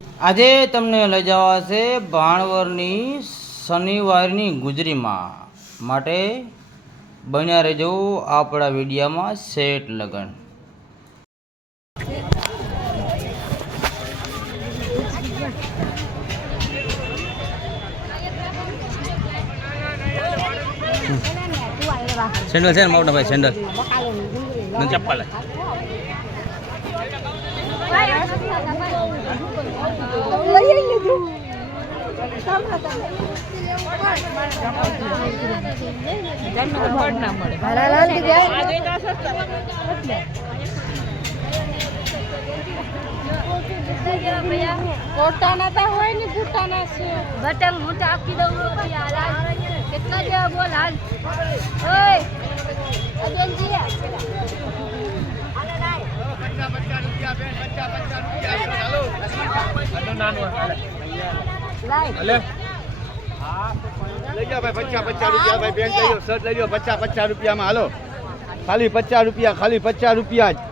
આજે તમને લઈ જવા છે ભાણવરની શનિવારની ગુજરીમાં માટે બન્યા રહેજો આપણા વિડીયામાં સેટ લગન. સેન્ડલ છે ને માવડા ભાઈ સેન્ડલ ચપ્પલ પોતાના હોય ને પોતાના છે બટન મોટા આપી દઉં કેટલા જેવા બોલ હાલ ઓય અજનજી ₹50 માં હાલો ખાલી ₹50 ખાલી ₹50 જ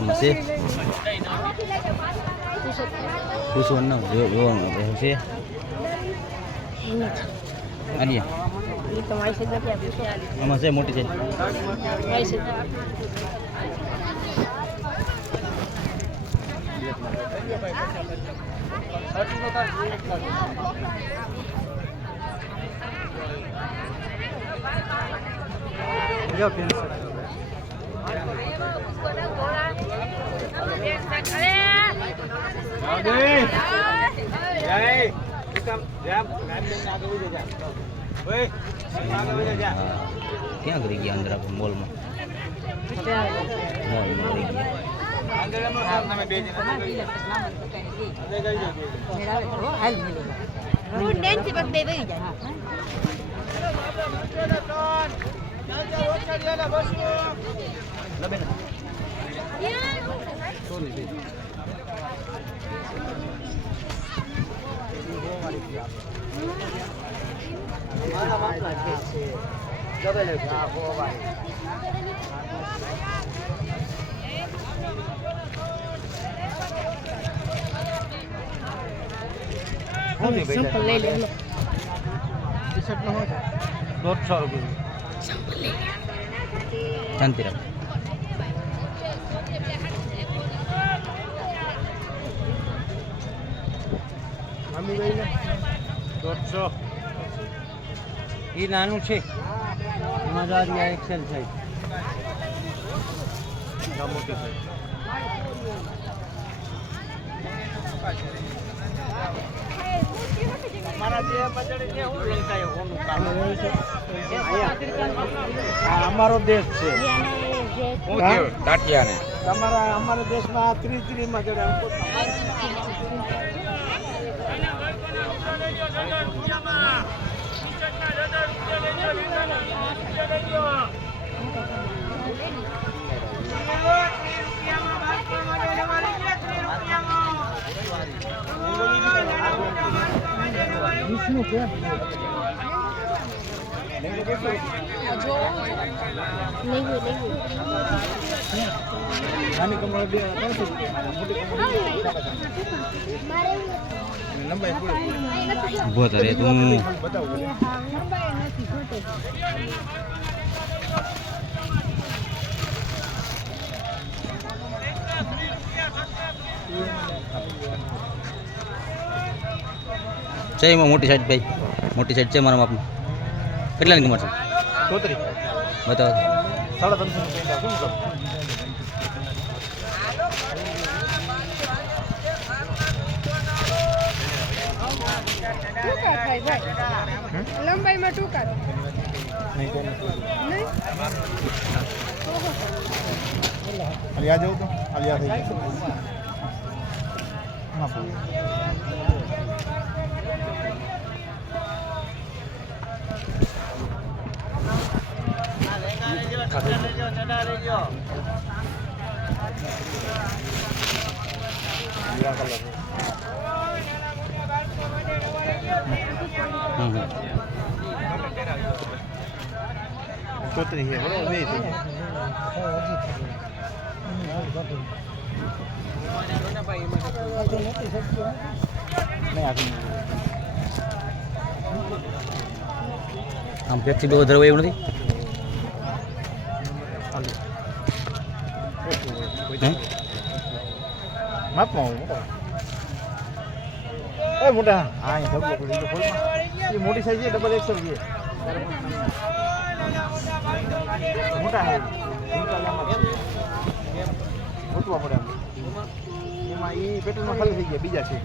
masih kusuan no yo sih ada ya itu masih tapi masih motor sih masih yo pienso क्या करेगी अंदर आप मॉल में मॉल में करेगी सिंपल ले ले टी-शर्ट में हो जाए ₹200 शांति रख મમ્મી ગઈને 150 ઈ નાનું છે એમાં જ આ એક્સેલ સાઈઝ આ મોટી સાઈઝ મારા જે બજેટ છે હું લંકાય હોનું કામ આ અમારો દેશ છે હું કેવ ટાટિયાને તમારા અમારા દેશમાં 30 માં જડે વિષ્ણુ કે નાની કમળ બે મોટી લંબાઈ પૂરી ઉભો તારે તું બતાવું છે એમાં મોટી સાઈડ ભાઈ મોટી સાઈડ છે મારા માપની કેટલાની કિંમત છે 34 બતાવો 350 લંબાઈમાં ટૂંકા અલી આ જાવ તો અલી આ થઈ ચોતરી છે બરોબર બે થઈ આમ પેપ્સી બહુ વધારે હોય એવું નથી હે? માપમાં એ મોટા હા એ ડબલ પડી ગયો એ મોટી સાઈઝ છે ડબલ એક્સેલ છે મોટા હે મોટવા પડે એમાં એ પેટ્રોલમાં ખાલી થઈ ગયા બીજા છે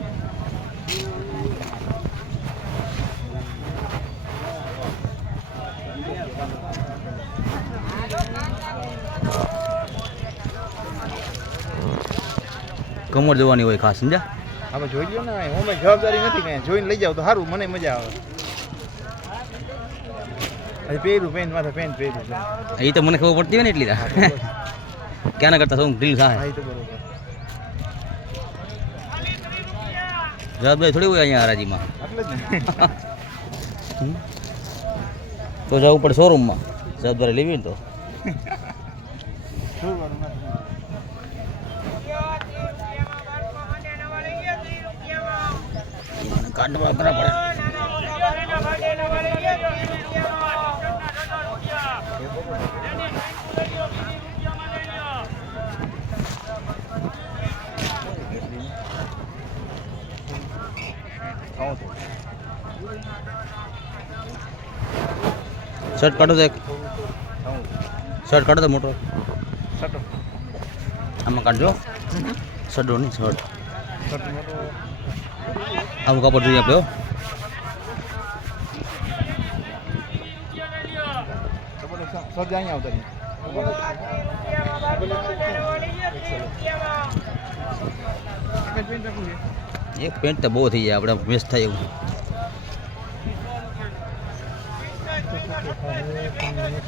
કમર જોવાની હોય ખાસ સમજ્યા આપણે જોઈ લ્યો ને હું જવાબદારી નથી કઈ જોઈને લઈ જાવ તો સારું મને મજા આવે હજી પહેર્યું પેન્ટ માથે પેન્ટ પહેર્યું એ તો મને ખબર પડતી હોય ને એટલી ક્યાં કરતા શું ઢીલ થાય હા એ તો બરોબર જવાબદારી થોડી હોય અહીંયા હરાજીમાં એટલે જ ને તો જવું પડે શોરૂમમાં જવાબદારી લેવી ને તો જોવાનું નથી કાઢવા બરાબર શર્ટ કાઢો તો એક શર્ટ કાઢો તો મોટો સટો આમાં કાઢજો શર્ટો નહીં શર્ટ સટો મોટો આવું કાપડ જોઈએ આપણે સજા અહીંયા આવતા એક પેન્ટ તો બહુ થઈ જાય આપણે વેસ્ટ થાય એવું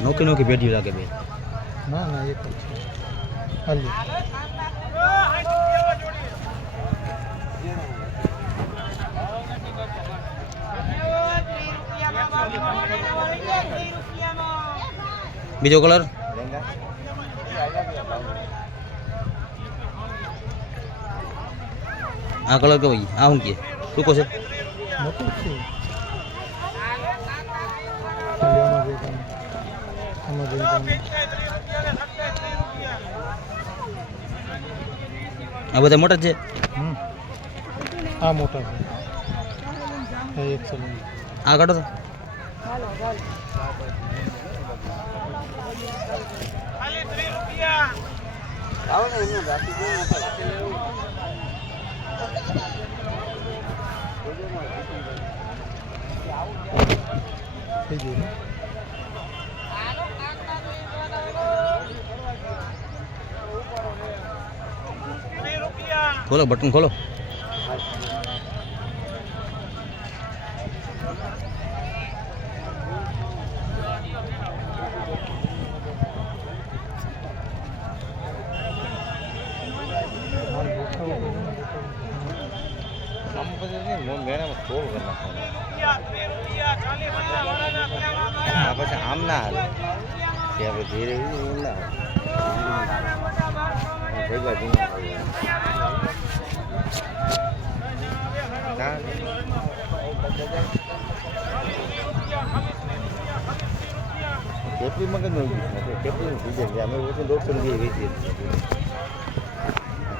નોકી નોકી પેઢી લાગે ભાઈ ના ના એક હાલી બીજો કલર આ કલર કયો આ શું કે ટૂંકો છે મોટું છે આ બધા મોટા છે આ મોટા છે એક છે આ કાઢો તો થઈ ગયું ખોલો બટન ખોલો પછી આમ ના હાલે આપણે ધીરે ના કેટલી મગજ નો કેટલી ડીઝલ છે અમે ઓછું 150 ની વેચીએ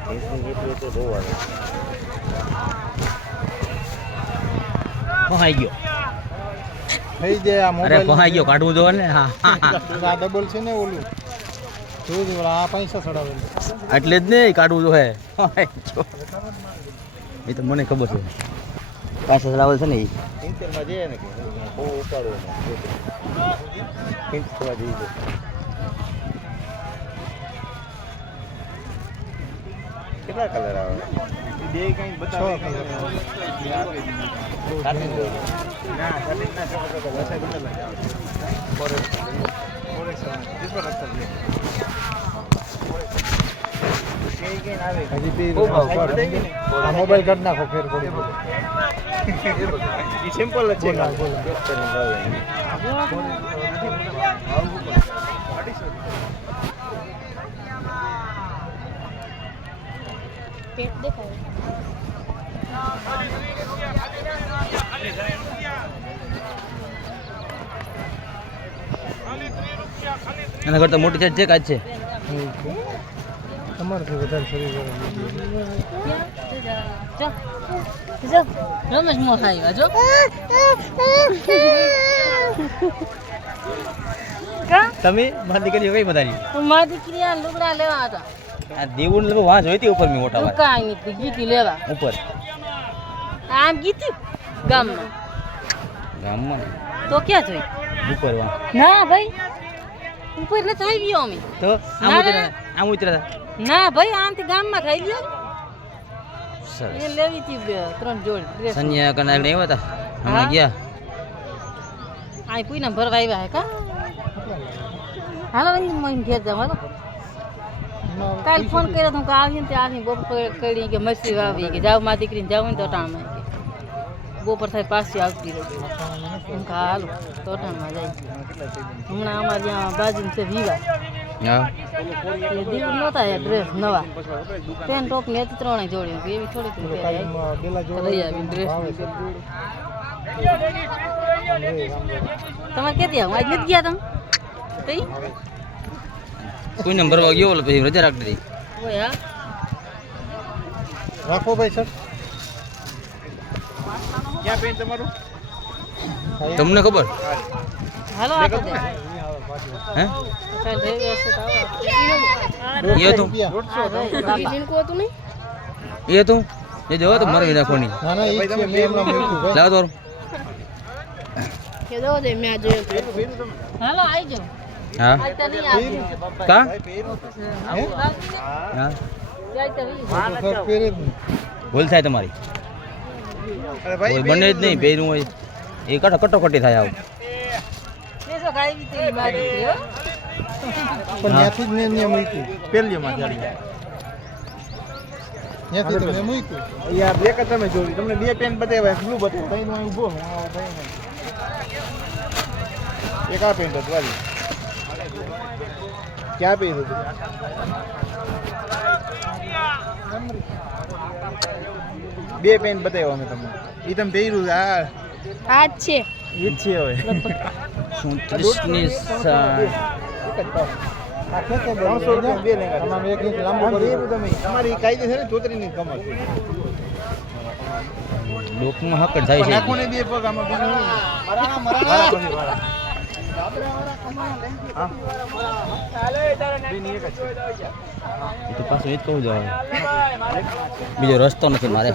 છીએ તો બહુ આવે પહાઈ ગયો થઈ જાય આ અરે મોબાઈલ પહાઈ ગયો કાઢવું જો ને હા આ ડબલ છે ને ઓલું જોઈ ઓલા આ પૈસા ચડાવેલું એટલે જ નહીં કાઢવું જો હે એ તો મને ખબર છે પાછા ચડાવેલ છે ને એ ઇન્ટરમાં જઈએ ને કે બહુ ઉપાડો પિંચ થવા જઈએ કેટલા કલર આવે બે કઈ બતાવો મોબાઈલ કાઢ નાખો ફેર પડી સિમ્પલ જ છે પેટ દેખાય એના કરતાં મોટી સાઈડ છે કાચ છે તમારાથી વધારે શરીર જો રમેશ મોહ આવ્યા જો કા તમે મારી દીકરી કઈ બધાની મારી દીકરી આ લુગડા લેવા હતા આ દેવું ને વાં જોઈતી ઉપર મેં મોટા તું કાંઈ નથી ગીતી લેવા ઉપર આમ ગીતી ગામમાં ગામમાં તો ક્યાં જોઈ ઉપર વાં ના ભાઈ ઉપર ન થઈ ગયો અમે તો ના, આમ ઉતર્યા ના ભાઈ આમથી ગામમાં થઈ ગયો સરસ એ લેવી હતી 3 જોડી ડ્રેસ સંજય કનાક ને આવ્યા હતા હમણાં ગયા આ પૂના ભરવા આવ્યા હે કા હાલો રંગીન મોઈન ઘેર જાવ હાલો કાલ ફોન કર્યો તો આવીને તે આવીને બપોર કરી કે મસી વાવી કે જાવ મારી દીકરીને જાવ ને તો ટાણમાં કે બપોર થાય પાછી આવતી રહી હું હાલો તો ટાણમાં જાય હમણાં અમારે ત્યાં બાજુમાં છે વિવા હા એ દીવ નહોતા એ ડ્રેસ નવા પેન ટોપ ની હતી 3 જોડી એવી થોડીક લઈ આવી ડ્રેસ તમારે ક્યાંથી આવું આજ નથી ગયા તમે તઈ કોઈ નંબર વાગ્યો ઓલો પછી રજા રાખી દીધી ઓય હા રાખો ભાઈ સર ક્યાં પેન તમારું તમને ખબર હાલો આપો દે હે કાલ રેવી હશે તો આવો એ તું જીનકો હતું નહીં એ તું એ જો તો મરવી નાખવાની ના ના એ છે મેં હમણાં મૂક્યું ભાઈ લાવ તો કે દો દે મેં જોયો હાલો આવી જાઓ હા આજ તો નહીં આવી કા હા હા જાય તો નહીં સર પહેરે જ નહીં ભૂલ થાય તમારી કોઈ બને જ નહીં પહેર્યું હોય એ કટોકટી થાય આવું દેસો ખાઈ તી મારી હો પણ ત્યાંથી જ મેં ત્યાં મૂક્યું પહેલીમાં ત્યાંથી તો મેં મૂક્યું યાર બે કે તમે જોડી તમને બે પેન બતાવ્યા બ્લુ બતાવ્યા તઈ હું ઊભો હું આવો તઈ એક આ પેન હતું વાલી ક્યાં પહેર્યું હતું બે પેન બતાવ્યા અમે તમને એ તમે પહેર્યું આ આજ છે ઈ જ છે હવે 37 ની તમારી કાયદે છે ને ચોતરીની કમર લોકમાં હક થાય છે નાખો ને બે પગ આમાં બીજું એ તો પાછું એ જ કહું જાવ બીજો રસ્તો નથી મારે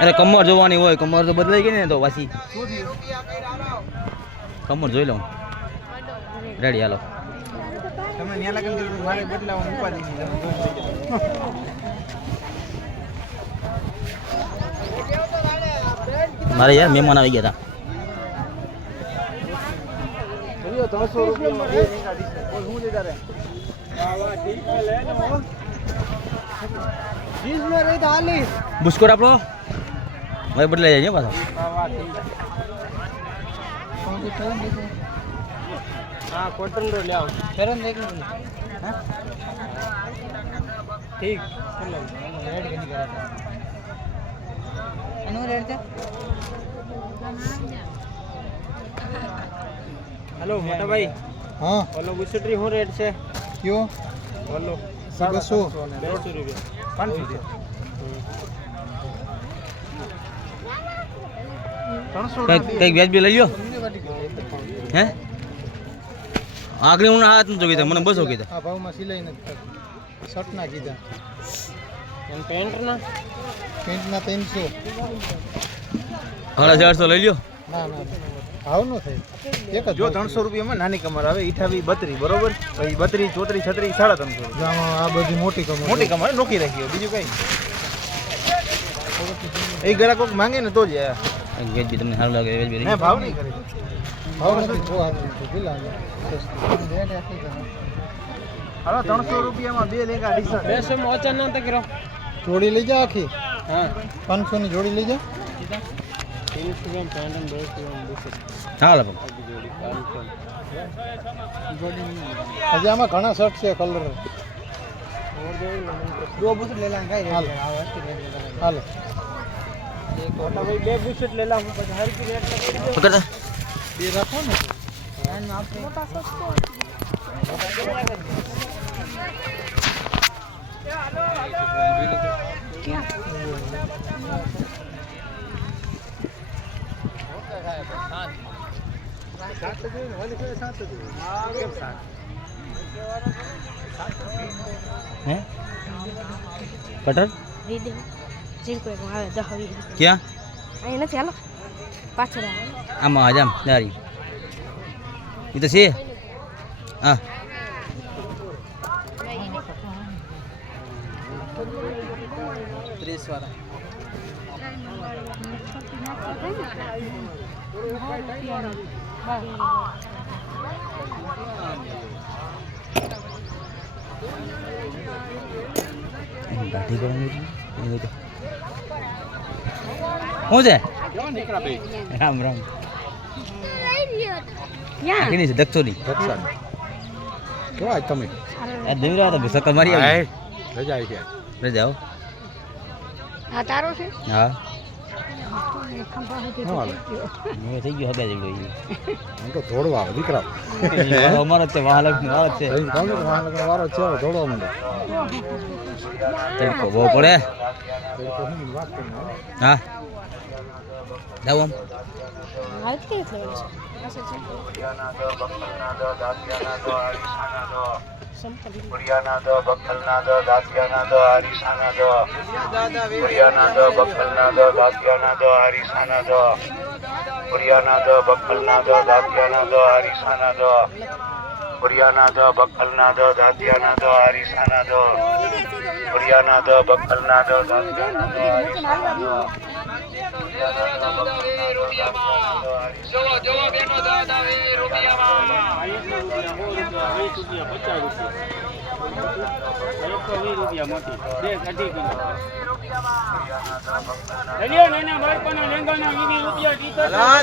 અરે કમર જોવાની હોય કમર તો બદલાઈ ગઈ ને તો પાછી કમર જોઈ લઉં રેડી હાલો તમે ન્યા લગન કર્યું મારે બદલાવાનું ઉપાધિ નહીં મારે યાર મહેમાન આવી ગયા હતા 300 રૂપિયામાં બે નહીં કાઢી છે બોલ હું લેતા રે જીસ મે રહી તો હાલી બુસ્કોટ આપણો હવે બદલાઈ જાય પાછો હા કોટન રો લે આવો ફેરન દેખ લો હા ઠીક ચલો રેડ કે નહીં કરાતા એનો રેડ છે હેલો મોટા ભાઈ હા ઓલો બુસટરી હું રેટ છે કયો ઓલો 200 રૂપિયા 500 કઈક વ્યાજ બી લઈ લ્યો હે આગળ હું હાથ નતો કીધા મને બસો કીધા આ ભાવમાં સિલાઈ નથી શર્ટ ના કીધા એમ પેન્ટ ના 300 450 લઈ લ્યો ના ભાવ નો થાય એક જ જો 300 રૂપિયામાં નાની કમર આવે 28 32 બરોબર પછી 32 34 36 350 આ બધી મોટી કમર નોખી રાખી બીજું કઈ એ ગ્રાહક કોક માંગે ને તો જ વેજ બી તમને સારું લાગે વેજ બી ના ભાવ નહીં કરે ભાવ નથી બહુ સારું પેલા હાલો 300 રૂપિયામાં બે લેંગા ડીસા 200 માં ઓછા ના કરો જોડી લઈ જા આખી હા 500 ની જોડી લઈ જા 30 ગ્રામ પેન્ડન 10 ગ્રામ ચાલો હજી આમાં ઘણા શર્ટ છે કલર દો બુશર્ટ લે લાંગ કાઈ હાલો એક ઓટા ભાઈ બે બુશર્ટ લે લા હું પછી હર કી રેટ લગાવી દો પકડ બે રાખો ને લાઈન માં આપણે મોટા સસ્તો હે કટર રીદે જીર કોઈ આવે 10 20 ક્યાં અહીં નથી હાલો પાછળ આવે આમાં આજામ દારી એ તો છે હા 30 વાળા ગાડી કરવાની તો હું છે રામ રામ ક્યાં કેની છે દક્ષોની કેવા તમે આ દેવરા તો સકલ મારી આવી રજા આવી છે રજાઓ આ તારો છે હા ખંભા હતી હાલ હવે થઈ ગયો હગા જેવડો હું તો દોડવા આવે દીકરા અમારો છે વાહલક વાળો છે વારો છે દોડવા માંડે તડકો બહુ પડે હા જાવ આમ હાલ કે છે પુરિયાના દો બખલના દો દાંતિયાના દો હરીસાના દો પુરિયાના દો બખલના દો દાંતિયાના દો હરીસાના દો પુરિયાના દો બખલના દો દાંતિયાના દો હરીસાના દો પુરિયાના દો બખલના દો દાંતિયાના દો હરીસાના દો પુરિયાના દો બખલના દો દાંતિયાના દો હરીસાના દો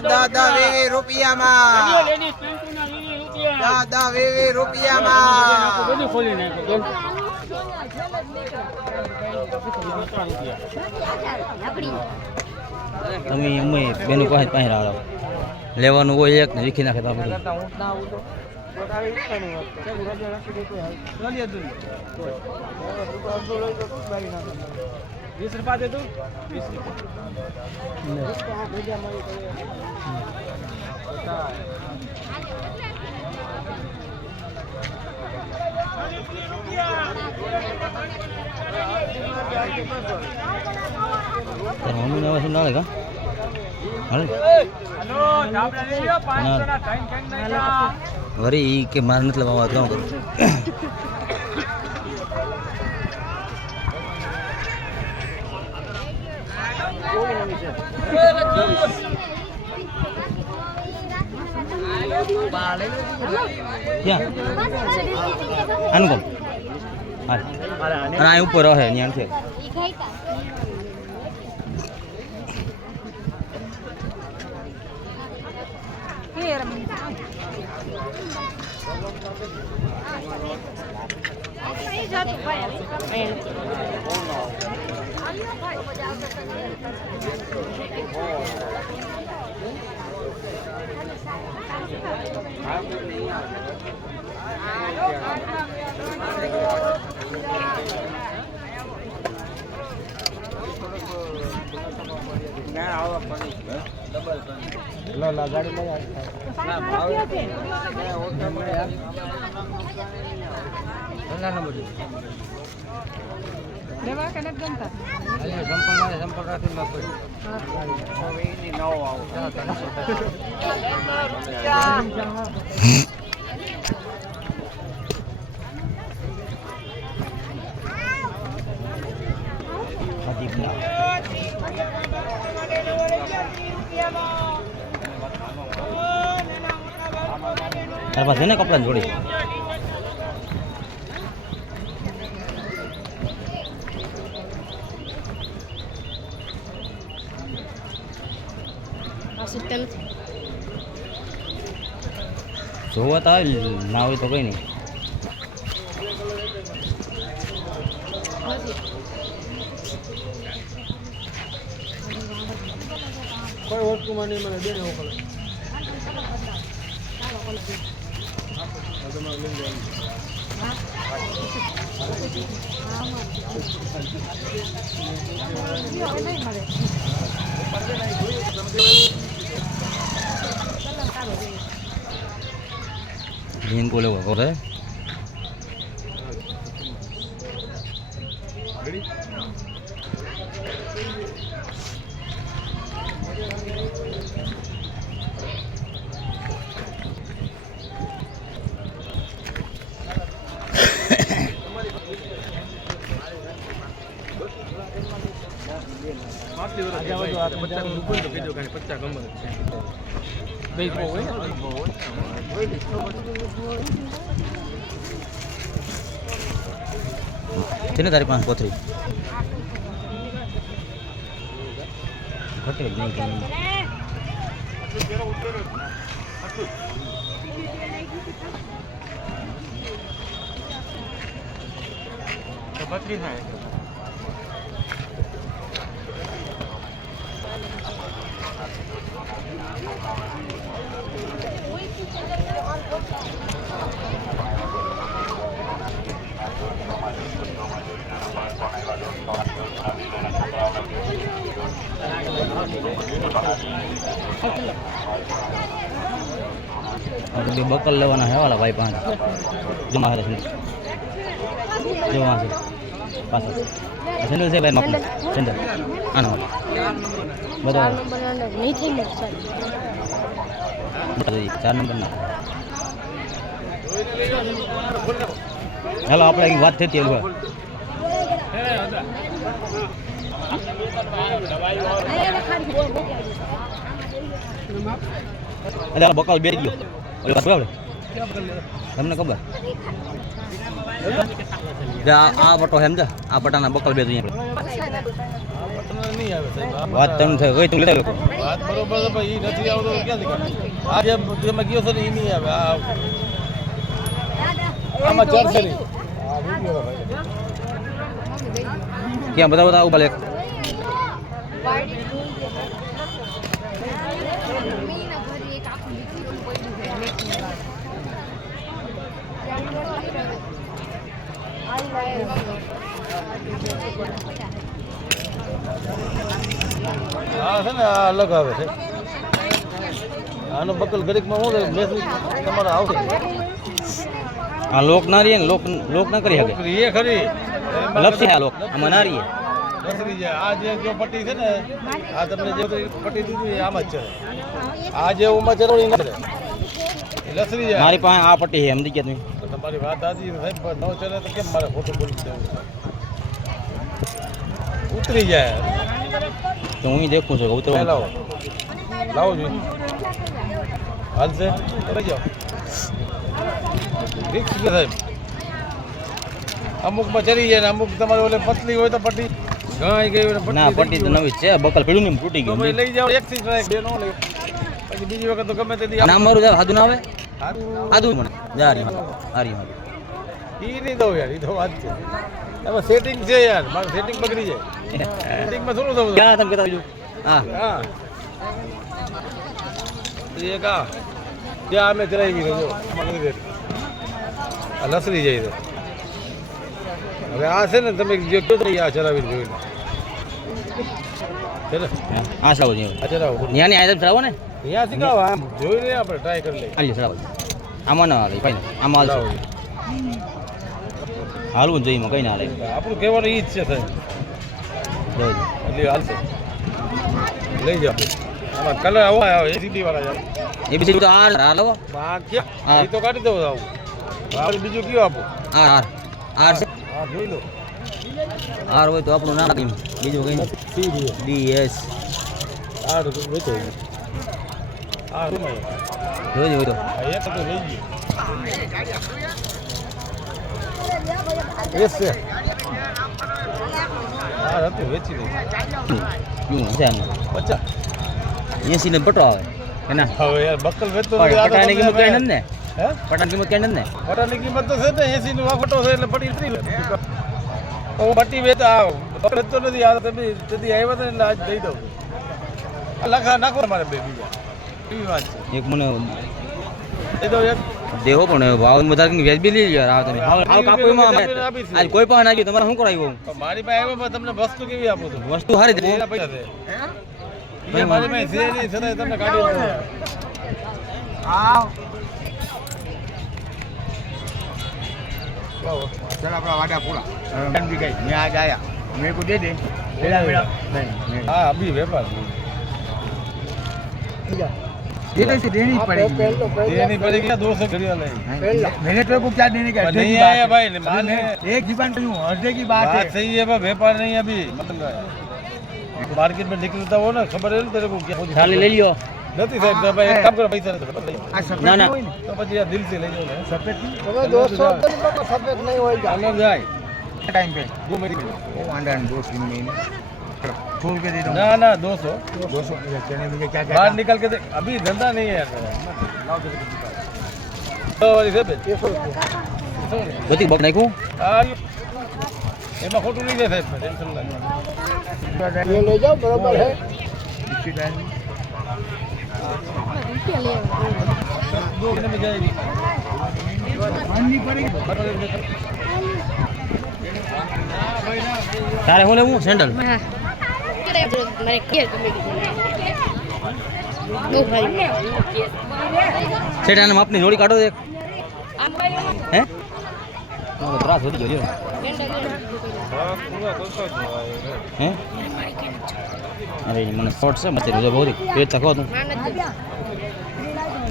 દાદા 20 રૂપિયામાં દાદા 20 રૂપિયામાં બધું ખોલી નાખ્યું તમે અમે બેનું પાસે પાસે રાવ લેવાનું હોય એક ને વિખી નાખે તો આ બધું ₹20 દે તું 20 મમ્મીને હવે શું ના લાગે હાલે વરી ઈ કે મારે નથી લવા કામ કરું ક્યાં અનુપમ હાલ અને આ ઉપર રહે ત્યાં છે ગાડી લઈ લેવા કે નથી ગમતા સંપલ રાખીને બાપુ તાર પાસે ને કપડાં જોડી જોવા તો આવે ના હોય તો કઈ નહીં કોઈ વસ્તુમાં નહીં મને બેને મોકલે જીनको લેવો કરે છે ને તારી પાસે કોથળી ઘટે જ નહીં બે બકલ લેવાના હે વાલા ભાઈ પાંચ જમા છે જમા છે પાછા સેન્ડલ છે ભાઈ માપનું સેન્ડલ આના બધા નહીં થઈ લે 4 નંબરના હેલો આપણે એક વાત થઈ હતી એટલે બકલ બે ગયો બરાબર તમને ખબર આ પટો સમજા આ પટાના બકલ બે વાત તમને થઈ ગઈ તું લેતા લોકો વાત બરોબર છે ભાઈ નથી આવતો ક્યાંથી કરે આજે તમે ગયો છો ને એ નહીં આવે આમાં ચાલશે નહીં ક્યાં બધા ઉભા લે હા છે ને આ અલગ આવે છે આનો બકલ ઘડીકમાં હું મેસેજ તમારે આવશે આ લોક ના રહીએ ને લોક ના કરી શકે એ ખરી લપસી આ લોક આમાં ના રહીએ લસરી જાય આ જે જો પટ્ટી છે ને આ તમને જે પટ્ટી દીધી આમાં જ છે આ જે ઉમાં ચરોડી નથી લસરી જાય મારી પાસે આ પટ્ટી છે સમજી ગયા તમે તો તમારી વાત આજી સાહેબ ન ચલે તો કેમ મારે ખોટું બોલી દેવું ઉતરી જાય તો હું દેખું છું ઉતરવા લાવો લાવો જોઈએ હાલશે લઈ જાઓ રિક્સ છે સાહેબ અમુકમાં ચડી જાય ને અમુક તમારે ઓલે પતલી હોય તો પટ્ટી ઘાઈ ગઈ હોય ના પટ્ટી તો નવી જ છે બકલ પડ્યું ને તૂટી ગયું લઈ જાઓ એક થી બે નો લે પછી બીજી વખત તો ગમે તે નામ મારું સાદું ના આવે સાદું મને જા રહી હારી હારી ઈ નહીં દઉં યાર ઈ તો વાત છે એમાં સેટિંગ છે યાર મારું સેટિંગ બગડી જાય સેટિંગમાં થોડું થવું ક્યાં તમે કહેતા બીજું હા હા એક આ ત્યાં અમે ચલાવી ગઈ જો આ લસરી જાય છે હવે આ છે ને તમે જે કહો તો આ ચલાવીને જોઈને છે ને હા ચલાવો જોઈએ આ ચલાવો ત્યાંની આયદમ ચલાવો ને અહીંયા શીખાવો આમ જોઈને આપણે ટ્રાય કરી લઈએ હાલી ચલાવો આમાં ના હાલે ભાઈ આમાં હાલશે હાલવું જોઈએ એમાં કંઈ ના હાલે આપણું કહેવાનું ઈ જ છે સાહેબ જોઈ લો. એટલે હાલશે લઈ જાઓ આમાં કલર આવો એસીડી વાળા યાર એ બી તો આર હાલો આ ક્યાં હા. એ તો કાઢી દઉં આવું આપણે બીજું કયું આપો આર આર આર છે હા જોઈ લો આર હોય તો આપણું નામ આપીને બીજું કંઈ નહીં બી એસ આ વેચો આ જોઈ હોય તો એક તો લઈ ગયો એસ છે આ હતું વેચી દઈ શું છે આમાં 50 80 ને પટો આવે કે ના હવે યાર બક્કલ વેચતો પણ પટાની કિંમત કઈ નથી ને હે પટાની કિંમત કઈ નથી ને પટાની કિંમત તો છે ને 80 નો વાફટો છે એટલે પટી ઉતરી લે હું પટ્ટી વેચતા બક્કલ વેચતો નથી આ તમે તેથી આવ્યા હતા એટલે આજ દઈ દઉં લખા નાખો મારે બે બીજા એવી વાત છે એક મને એ તો એક દેવો પણ ભાવ વધારે વ્યાજ બી લઈ યાર આ તમે ભાવ કાપો એમાં આજ કોઈ પણ નાખ્યું તમારે શું કરાવ્યું મારી પાસે આવ્યો પણ તમને વસ્તુ કેવી આપું છું વસ્તુ સારી દે એના પૈસા છે એ મારી પાસે છે નહીં છતાંય તમને કાઢી દઉં चल अपना वादा पूरा भी गई मैं आज आया मेरे को दे दे हाँ अभी व्यापार ये तो इसे देनी पड़ेगी देनी पड़ेगी क्या 200 खरीदा नहीं मैंने तो को क्या देने का नहीं आया भाई माने एक जीवन तो हृदय की बात बात है सही है भाई व्यापार नहीं अभी मतलब मार्केट में निकलता हो ना खबर है ना तेरे को क्या ખાલી લઈ લ્યો નથી સાહેબ તો ભાઈ એક કામ કરો પૈસા નથી आ सफेद ना, ना। नहीं होई તો પછી આ દિલ થી લઈ જાઓ ને सफेद તમે 200 सफेद नहीं होएगा અંદર જાય टाइम पे दो मिनट वो अंडर 2-3 महीने छोड़ के दे दो ना ना 200 200 चने मुझे क्या क्या बाहर निकल के देख अभी धंधा नहीं है यार लाओ जरा किसी तो वाली से ગતિ બક નાખ્યું आ એમાં ખોટું નહીં જાય સાહેબ ટેન્શન ના ये ले जाओ बराबर है इसी टाइम दो महीने में जाएगी माननी पड़ेगी તારે શું લેવું સેન્ડલ સેટ આને માપની જોડી કાઢો એક હે ત્રાસ વધી ગયો હે અરે મને શોર્ટ છે મતે જો બહુ પેટ તકો તું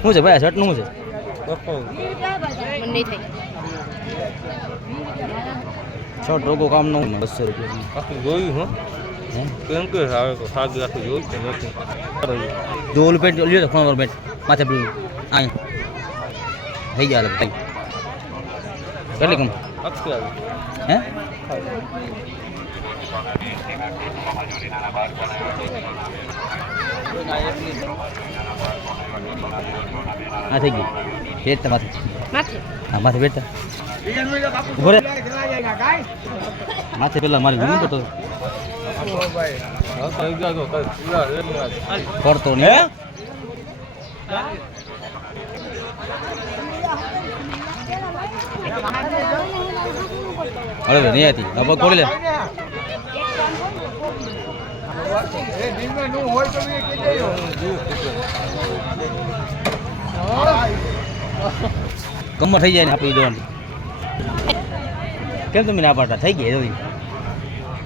શું છે ભાઈ શર્ટ નું શું છે શોર્ટ રોગો કામ નું 200 રૂપિયા આખું જોયું હું હે કેમ કે આવે તો સાગ આખું જોયું કે નથી જો ઓલું પેન્ટ લ્યો ફોન પર પેન્ટ માથે પેલું આય થઈ ગયા ભાઈ કેટલી કમ અક્ષર હે હા થઈ ગઈ પેટ માથે હા માથે પેટ ઉભો રે માથે પેલા મારી ઘૂમ તો ભાઈ હા થઈ ગયા તો પૂરા રેડી વાત કરતો નહીં અરે નહીં હતી હવે ખોલી લે કમર થઈ જાય ને આપી દોવાની કેમ તમે ના પાડતા થઈ ગઈ દોરી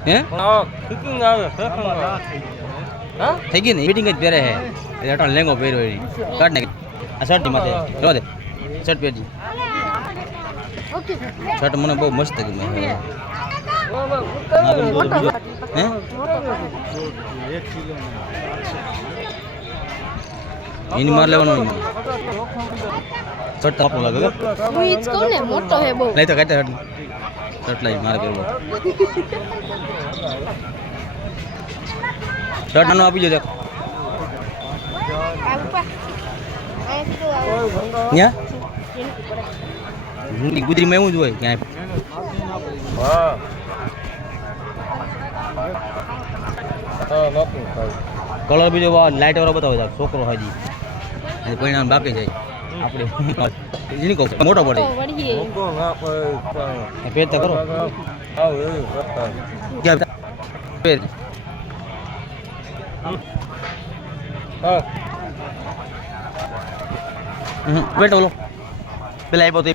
હે હા કુકિંગ આવે હા થઈ ગઈ ને મીટિંગ જ પહેરે હે એટલે અટાણ લેંગો પહેર્યો એની કાઢ નાખી આ શર્ટની માથે જોવા દે શર્ટ પહેરજી શર્ટ મને બહુ મસ્ત ગમે હે એની માર લેવાનું શર્ટ આપણું લાગે મોટો હે બહુ લઈ તો કાઢે શર્ટ લઈ મારે કેવું શર્ટ આનું આપી જો ગુજરીમાં એવું જ હોય ક્યાંય હા હા બાપુ કલર બીજો લાઇટ વાળો બતાવે છે છોકરો હજી હજી પરિણામ બાકી જાય આપણે એની કહું મોટો પડે પેટ તો કરો ક્યાં પેટ હા પેટ ઓલો પેલા આપ્યો તો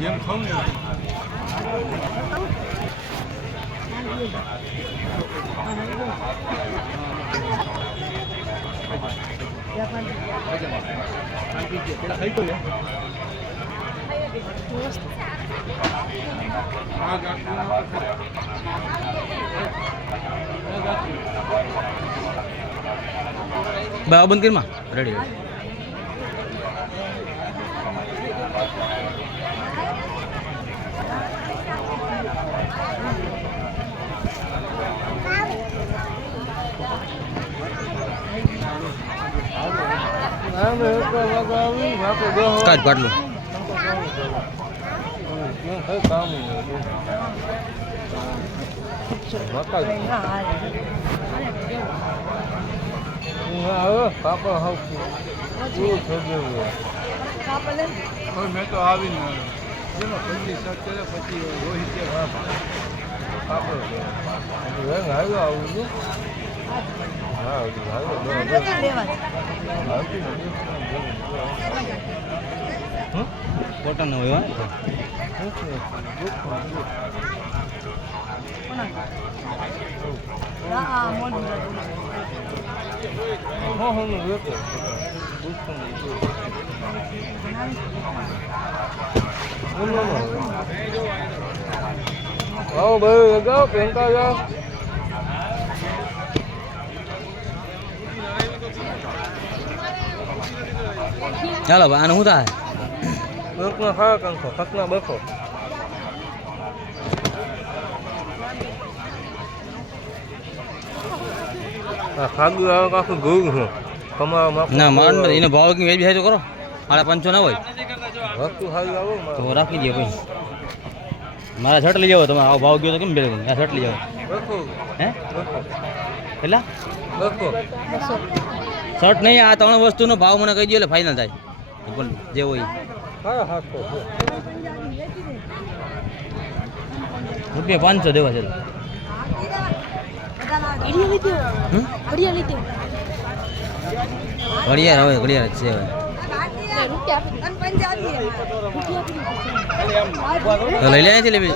જેમ ખાવ ને બરાબર બંધ કરીમાં રેડી કાઢ પાટલું મેં તો આવીને જેનો પછી સત્તર પછી રોહિત કાપડ આવું છું કોટન હોય આવો ભાઈ જાઓ પેંકા જાઓ ચાલો ભાઈ આનું શું થાય બકના ખાવા કંખો ખતના બખો ખાગું આવે કાંખું ઘઉં છું કમાવા ના મારે એનો ભાવ કે વેચી થાય તો કરો 550 ના હોય વસ્તુ સારી આવો તો રાખી દે ભાઈ મારા શર્ટ લઈ જાવ તમારે આવો ભાવ ગયો તો કેમ બેલ આ શર્ટ લઈ જાવ બખો હે બખો કેટલા બખો શર્ટ નહીં આ ત્રણ વસ્તુનો ભાવ મને કહી દો એટલે ફાઇનલ થાય બોલ જે હોય હા હાથો રૂપિયા 500 દેવા છે ઘડિયાળ હવે ઘડિયાળ જ છે તો લઈ લે છે લેવી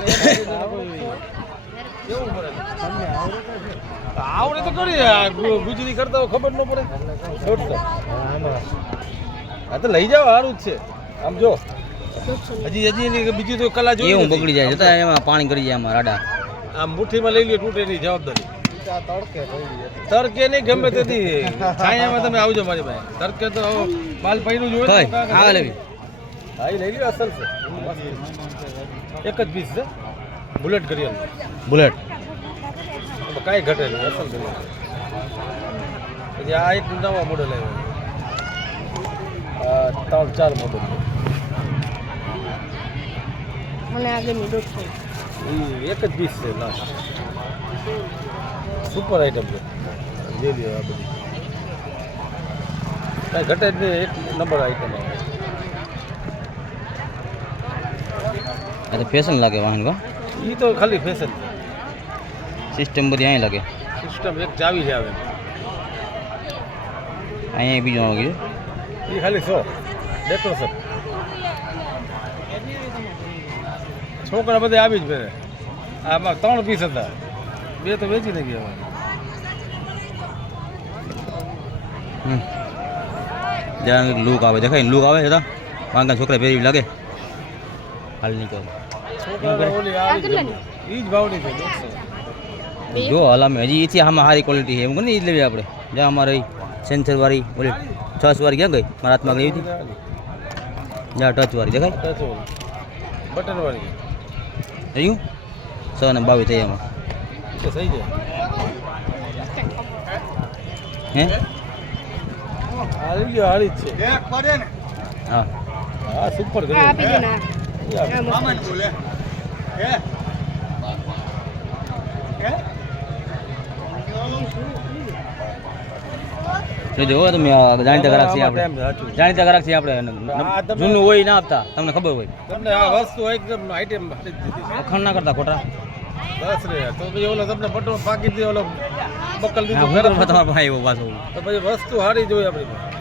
આવડે તો કરી ગુજરી કરતા ખબર ન પડે હા તો લઈ જાઓ સારું જ છે આમ જો હજી બીજી તો કલા જોઈએ એવું બગડી જાય જતા એમાં પાણી કરી જાય આમાં રાડા આમ મુઠ્ઠીમાં લઈ લે તૂટે ની જવાબદારી તડકે નહીં ગમે તેથી છાયામાં તમે આવજો મારી પાસે તડકે તો માલ પૈનું જોઈએ કઈ આ લેવી હા એ લઈ લ્યો અસલ છે એક જ પીસ છે બુલેટ કરી બુલેટ કાંઈ ઘટે નહીં અસલ કરી પછી આ એક નવા મોડલ આવ્યો 3-4 મોડલ મને આગળની દોસ્તો એક જ પીસ છે લાસ્ટ સુપર આઈટમ છે જે લ્યો આ બધી કાંઈ ઘટે જ નહીં એક નંબર આઈટમ આવે આ તો ફેશન લાગે વાહન કો એ તો ખાલી ફેશન છે સિસ્ટમ બધી અહીં લાગે સિસ્ટમ એક ચાવી છે આવે અહીંયા બીજું આવી ગયું એ ખાલી 100 ડેકોરેશન છોકરા બધે આવી જ પહેરે આમાં 3 પીસ હતા 2 તો વેચી નહીં ગયા જરા લુક આવે દેખાય લુક આવે છે વાંગા છોકરા પહેરી લાગે હાલ નહીં કહો છોકરા ઓલી આવી જ એ જ ભાવની છે 150 જો હાલ અમે હજી એથી આમાં સારી ક્વોલિટી છે એમ કોને એ જ લેવી આપણે જ્યાં અમારે સેન્સરવાળી ઓલી ટચવાળી ક્યાં ગઈ મારા હાથમાં ગઈ હતી જ્યાં ટચવાળી દેખાય બટન વાળી રહ્યું 122 થઈ એમાં તો સહી છે હે હારી હારી જ છે એક પડે ને હા હા સુપર કરી મામા બોલે જોવો તમે જાણીતા ગ્રાહક છીએ આપણે, જાણીતા ગ્રાહક છીએ આપણે, જૂનું હોય ના આપતા, તમને ખબર હોય. તમને આ વસ્તુ એકદમ આઈટમ અખંડ ના કરતા ખોટા. બસ રે તો પછી ઓલો તમને પટો પાકી દે ઓલો બકલ હા, દીધું હું તો તમારા ભાઈ એવો પાછો. તો પછી વસ્તુ સારી જોઈએ આપણી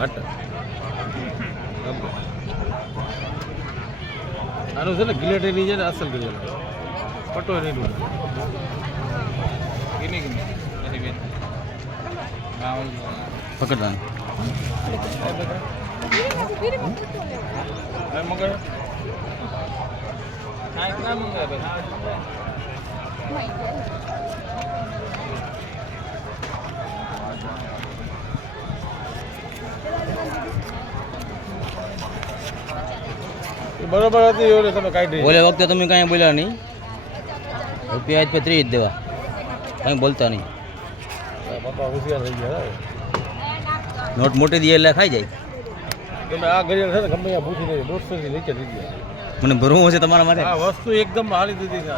હટ આનું છે ને ગિલેટરી છે ને અસલ ગિલેટ પટો નહીં પકડવાનું બરોબર હતી ઓલે તમે કાઢી ઓલે વખતે તમે કાંઈ બોલ્યા નહીં, રૂપિયા આજ પે 30 જ દેવા, કાંઈ બોલતા નહીં. પપ્પા હોશિયાર થઈ ગયા નોટ મોટી દે એટલે ખાઈ જાય. તમે આ ઘડિયાળ છે ને ગમે ત્યાં પૂછી લઈ 150 થી નીચે થઈ ગયા મને ભરવું હશે તમારા માટે. આ વસ્તુ એકદમ હારી દીધી છે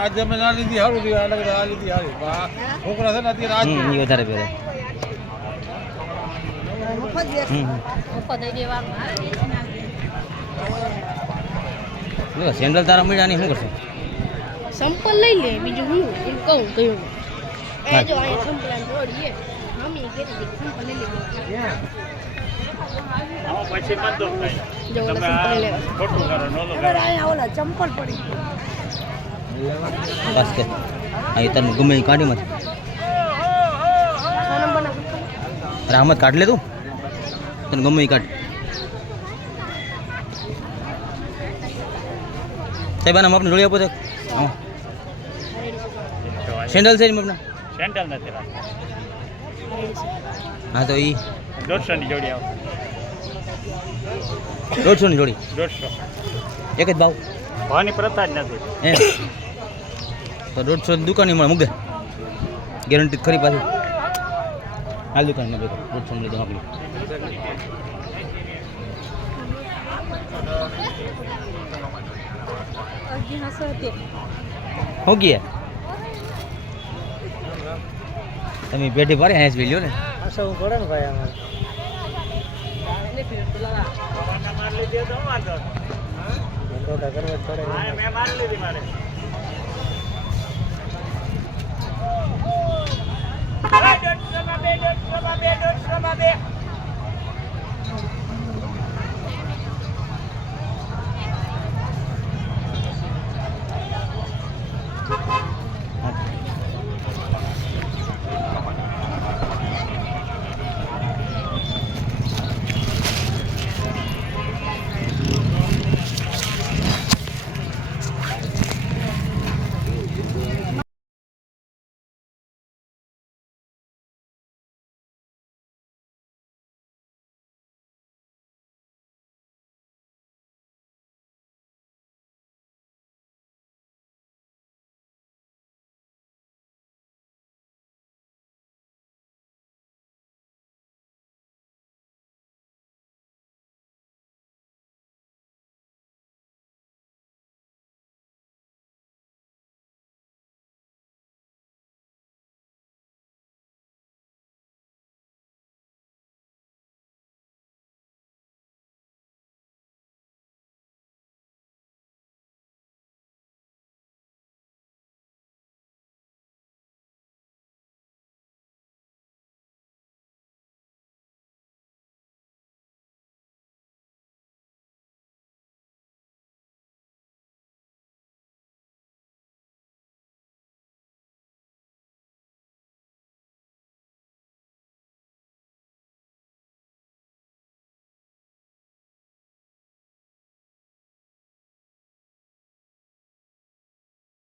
આ જમે ના લીધી સારું થયું અલગ આ લીધી હારી પણ આ છોકરા છે ને અત્યારે એ વધારે પહેરે. સેન્ડલ તારા મળ્યા નહીં, શું કરશે? સંપલ લઈ લે બીજું હું એમ કહું કયું એ જો અહીંયા સંપલ આમ જોડીએ મમ્મી કહેતી હતી સંપલ લઈ લે જો ઓલા સંપલ લે અહીંયા ઓલા ચંપલ પડી બસ કે અહીં તને ગમે એ કાઢી મત. રાહમત કાઢ લે તું, તને ગમે એ કાઢ. સાહેબ આના આપણે જોડી આપો તો. સેન્ડલ છે આપણા? સેન્ડલ નથી હા તો એ 150 ની જોડી આવે 150 ની જોડી, 150 એક જ ભાવ ભાવની પ્રથા જ નથી. એમ તો 150 ની દુકાન મળે મૂકે ગેરંટી ખરી પાછી. હાલ દુકાન ને 150 ની લીધો આપણી. હું ગયા તમે પેટી ભરી હેસ બી લ્યો ને. હું પડે ને ભાઈ આમાં મેં મારી લીધી મારે બે